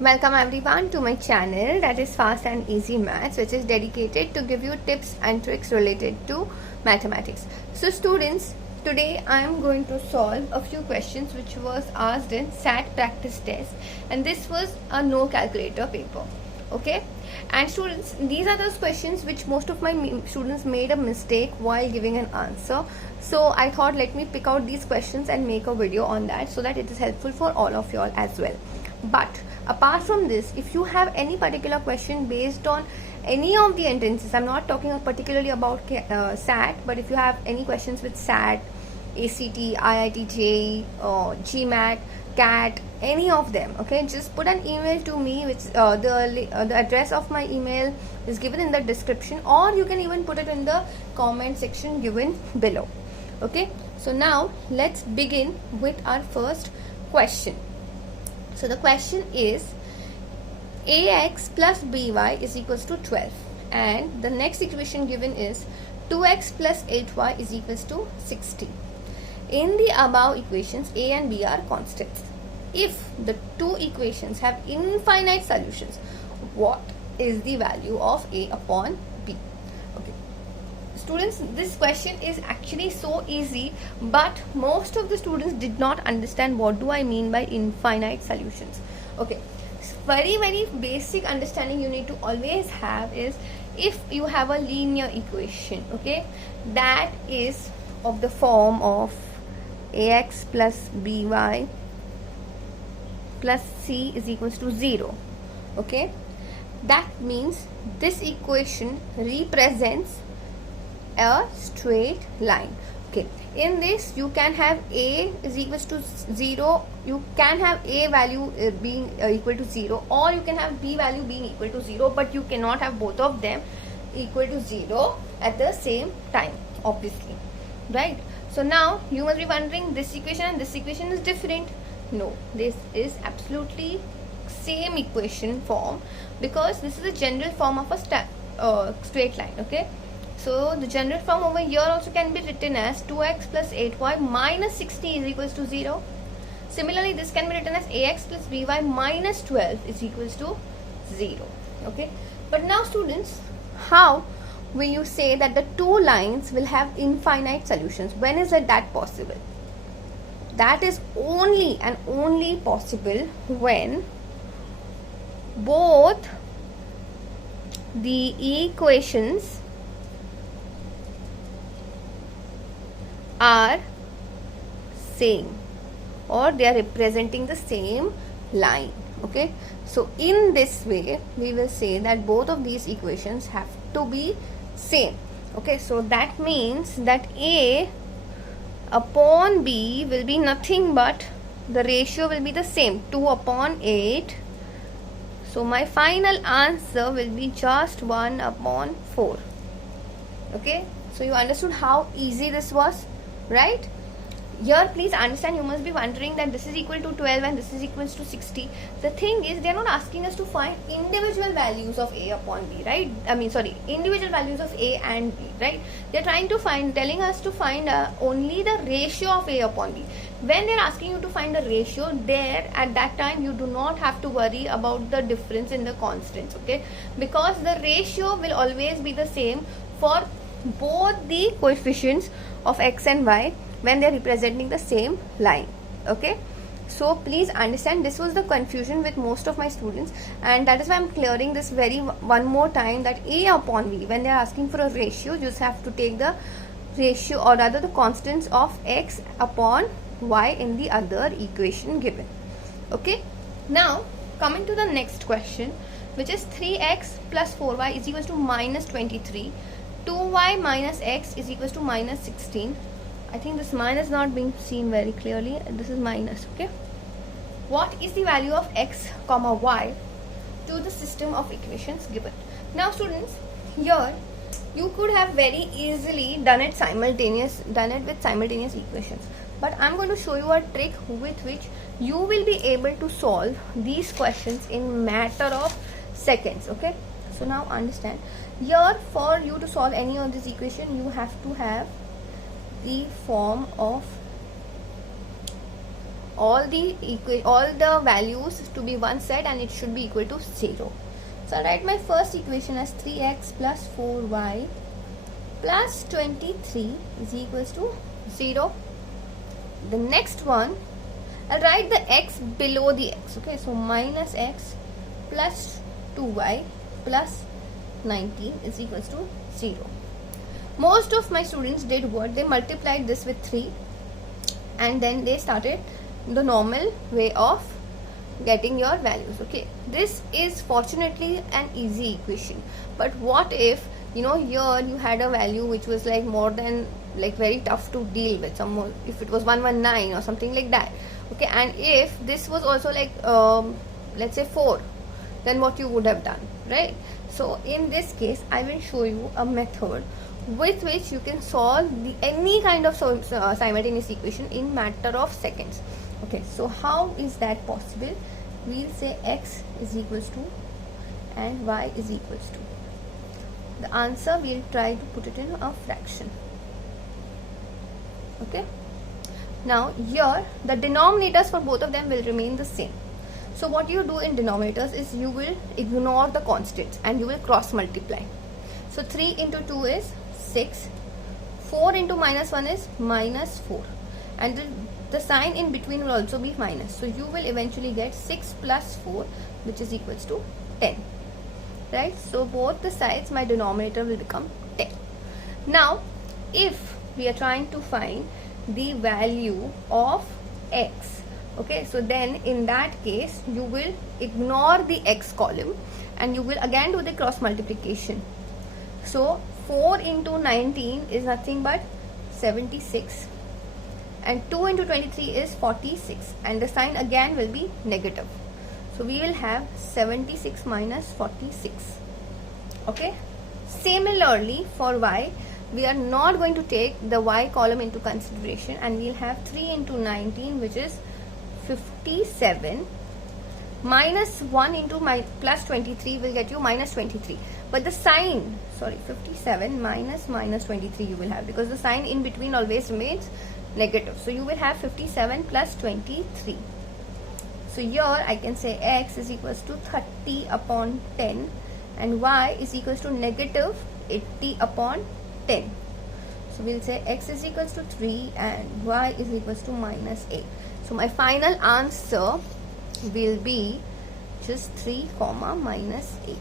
Welcome everyone to my channel, that is Fast and Easy Maths, which is dedicated to give you tips and tricks related to mathematics. So students, today I am going to solve a few questions which was asked in SAT practice test, and this was a no calculator paper. Okay, and students, these are those questions which most of my students made a mistake while giving an answer. So I thought, let me pick out these questions and make a video on that so that it is helpful for all of you all as well. But apart from this, if you have any particular question based on any of the entrances, I'm not talking particularly about SAT, but if you have any questions with SAT, ACT, IIT, JEE, GMAT, CAT, any of them, okay, just put an email to me, which the address of my email is given in the description, or you can even put it in the comment section given below. Okay, so now let's begin with our first question. So the question is ax plus by is equals to 12, and the next equation given is 2x plus 8y is equals to 60. In the above equations, a and b are constants. If the two equations have infinite solutions, what is the value of a upon b? Okay, students, this question is actually so easy, but most of the students did not understand what do I mean by infinite solutions. Okay, very basic understanding you need to always have is, if you have a linear equation, okay, that is of the form of ax plus by plus c is equals to 0, okay, that means this equation represents a straight line. Okay, in this you can have a is equals to 0, you can have a value being equal to 0, or you can have b value being equal to 0, but you cannot have both of them equal to 0 at the same time, obviously, right? So now you must be wondering, this equation and this equation is different. No, this is absolutely same equation form, because this is a general form of a straight line. Okay, so the general form over here also can be written as 2x plus 8y minus 60 is equals to 0. Similarly, this can be written as ax plus by minus 12 is equals to 0. Okay, but now students, how will you say that the two lines will have infinite solutions? When is it that possible? That is only and only possible when both the equations are same, or they are representing the same line. Okay, so in this way we will say that both of these equations have to be same. Okay, so that means that a upon b will be nothing but the ratio will be the same, 2 upon 8. So my final answer will be just 1 upon 4. Okay, so you understood how easy this was, right? Here please understand, you must be wondering that this is equal to 12 and this is equal to 60. The thing is, they are not asking us to find individual values of a upon b, right? Individual values of a and b, right? They are trying to find, telling us to find only the ratio of a upon b. When they are asking you to find the ratio, there at that time you do not have to worry about the difference in the constants, okay? Because the ratio will always be the same for both the coefficients of x and y when they are representing the same line. Okay, so please understand, this was the confusion with most of my students, and that is why I'm clearing this one more time, that a upon b, when they are asking for a ratio, you just have to take the ratio, or rather the constants of x upon y in the other equation given. Okay, now coming to the next question, which is 3x plus 4y is equals to minus 23, 2y minus x is equals to minus 16. I think this minus not being seen very clearly. This is minus. Okay, what is the value of x comma y to the system of equations given? Now students, here you could have very easily done it with simultaneous equations, but I'm going to show you a trick with which you will be able to solve these questions in matter of seconds. Okay, so now understand, here for you to solve any of this equation, you have to have the form of all the values to be one side and it should be equal to 0. So I'll write my first equation as 3x plus 4y plus 23 is equals to 0. The next one, I'll write the x below the x. Okay, so minus x plus 2y plus 19 is equals to 0. Most of my students did what? They multiplied this with 3 and then they started the normal way of getting your values. Okay, this is fortunately an easy equation, but what if here you had a value which was like more than, like, very tough to deal with, some if it was 119 or something like that. Okay, and if this was also like let's say 4, then what you would have done, right? So in this case I will show you a method with which you can solve any kind of simultaneous equation in matter of seconds. Okay, so how is that possible? We'll say x is equals to and y is equals to. The answer we'll try to put it in a fraction. Okay, now here the denominators for both of them will remain the same. So what you do in denominators is you will ignore the constants and you will cross multiply. So 3 into 2 is 6, 4 into minus 1 is minus 4, and the sign in between will also be minus. So you will eventually get 6 plus 4, which is equals to 10. Right? So both the sides, my denominator will become 10. Now, if we are trying to find the value of x, okay, so then in that case you will ignore the x column and you will again do the cross multiplication. So 4 into 19 is nothing but 76 and 2 into 23 is 46, and the sign again will be negative. So we will have 76 minus 46. Okay. Similarly for y, we are not going to take the y column into consideration and we'll have 3 into 19, which is 57, minus 1 into plus 23 will get you minus 23. But the sign, 57 minus 23 you will have, because the sign in between always remains negative. So you will have 57 plus 23. So here I can say x is equals to 30 upon 10 and y is equals to negative 80 upon 10. So we'll say x is equals to 3 and y is equals to minus 8. So my final answer will be just 3 comma minus 8.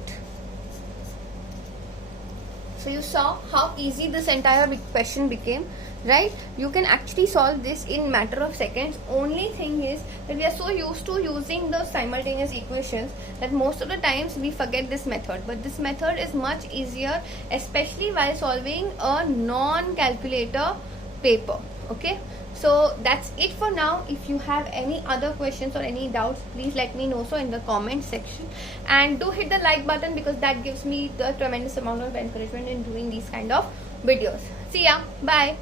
So you saw how easy this entire question became, right? You can actually solve this in matter of seconds. Only thing is that we are so used to using the simultaneous equations that most of the times we forget this method. But this method is much easier, especially while solving a non-calculator paper. Okay, so that's it for now. If you have any other questions or any doubts, please let me know so in the comment section, and do hit the like button because that gives me the tremendous amount of encouragement in doing these kind of videos. See ya, bye.